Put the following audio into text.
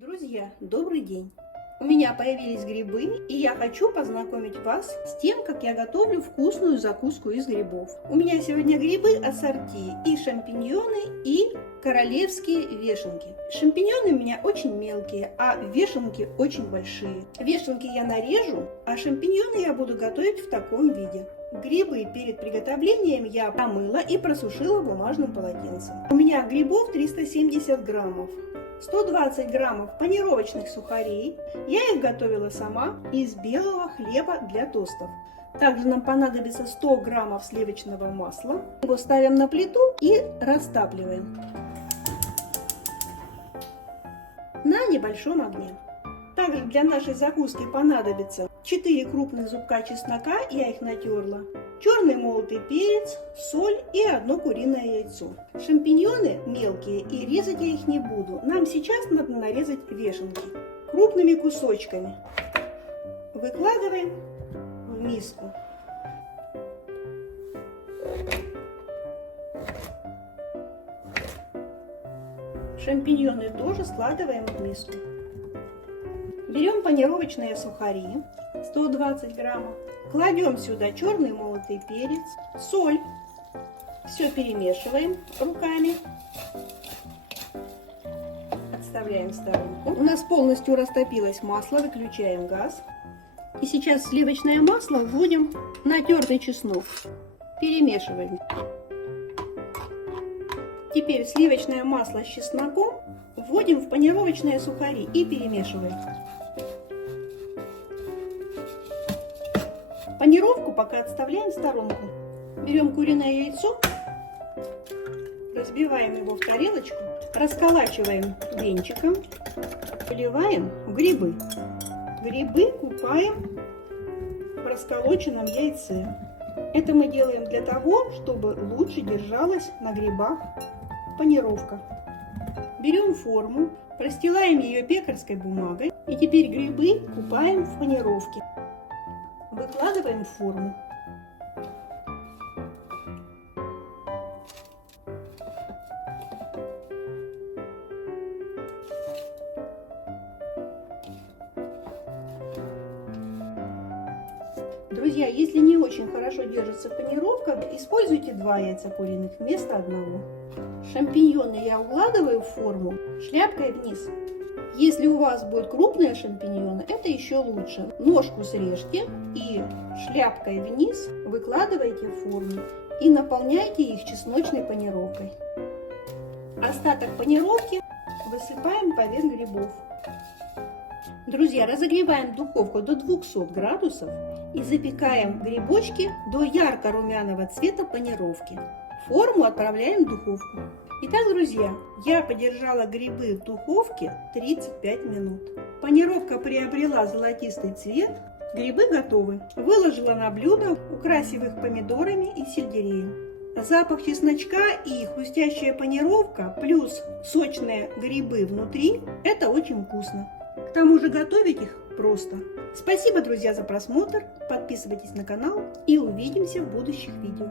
Друзья, добрый день! У меня появились грибы, и я хочу познакомить вас с тем, как я готовлю вкусную закуску из грибов. У меня сегодня грибы ассорти, и шампиньоны, и королевские вешенки. Шампиньоны у меня очень мелкие, а вешенки очень большие. Вешенки я нарежу, а шампиньоны я буду готовить в таком виде. Грибы перед приготовлением я промыла и просушила бумажным полотенцем. У меня грибов 370 граммов. 120 граммов панировочных сухарей. Я их готовила сама из белого хлеба для тостов. Также нам понадобится 100 граммов сливочного масла. Его ставим на плиту и растапливаем на небольшом огне. Также для нашей закуски понадобится 4 крупных зубка чеснока, я их натерла, черный молотый перец, соль и 1 куриное яйцо. Шампиньоны мелкие, и резать я их не буду. Нам сейчас надо нарезать вешенки крупными кусочками. Выкладываем в миску. Шампиньоны тоже складываем в миску. Берем панировочные сухари, 120 граммов. Кладем сюда черный молотый перец, соль. Все перемешиваем руками. Отставляем в сторонку. У нас полностью растопилось масло, выключаем газ. И сейчас в сливочное масло вводим натертый чеснок. Перемешиваем. Теперь сливочное масло с чесноком вводим в панировочные сухари и перемешиваем. Панировку пока отставляем в сторонку. Берем куриное яйцо, разбиваем его в тарелочку, расколачиваем венчиком, выливаем в грибы. Грибы купаем в расколоченном яйце. Это мы делаем для того, чтобы лучше держалась на грибах панировка. Берем форму, простилаем ее пекарской бумагой и теперь грибы купаем в панировке. Выкладываем в форму. Друзья, если не очень хорошо держится панировка, используйте 2 яйца куриных вместо 1. Шампиньоны я укладываю в форму шляпкой вниз. Если у вас будут крупные шампиньоны, это еще лучше. Ножку срежьте и шляпкой вниз выкладывайте в форму и наполняйте их чесночной панировкой. Остаток панировки высыпаем поверх грибов. Друзья, разогреваем духовку до 200 градусов и запекаем грибочки до ярко-румяного цвета панировки. Форму отправляем в духовку. Итак, друзья, я подержала грибы в духовке 35 минут. Панировка приобрела золотистый цвет, грибы готовы. Выложила на блюдо, украсив их помидорами и сельдереем. Запах чесночка и хрустящая панировка плюс сочные грибы внутри – это очень вкусно. К тому же готовить их просто. Спасибо, друзья, за просмотр. Подписывайтесь на канал и увидимся в будущих видео.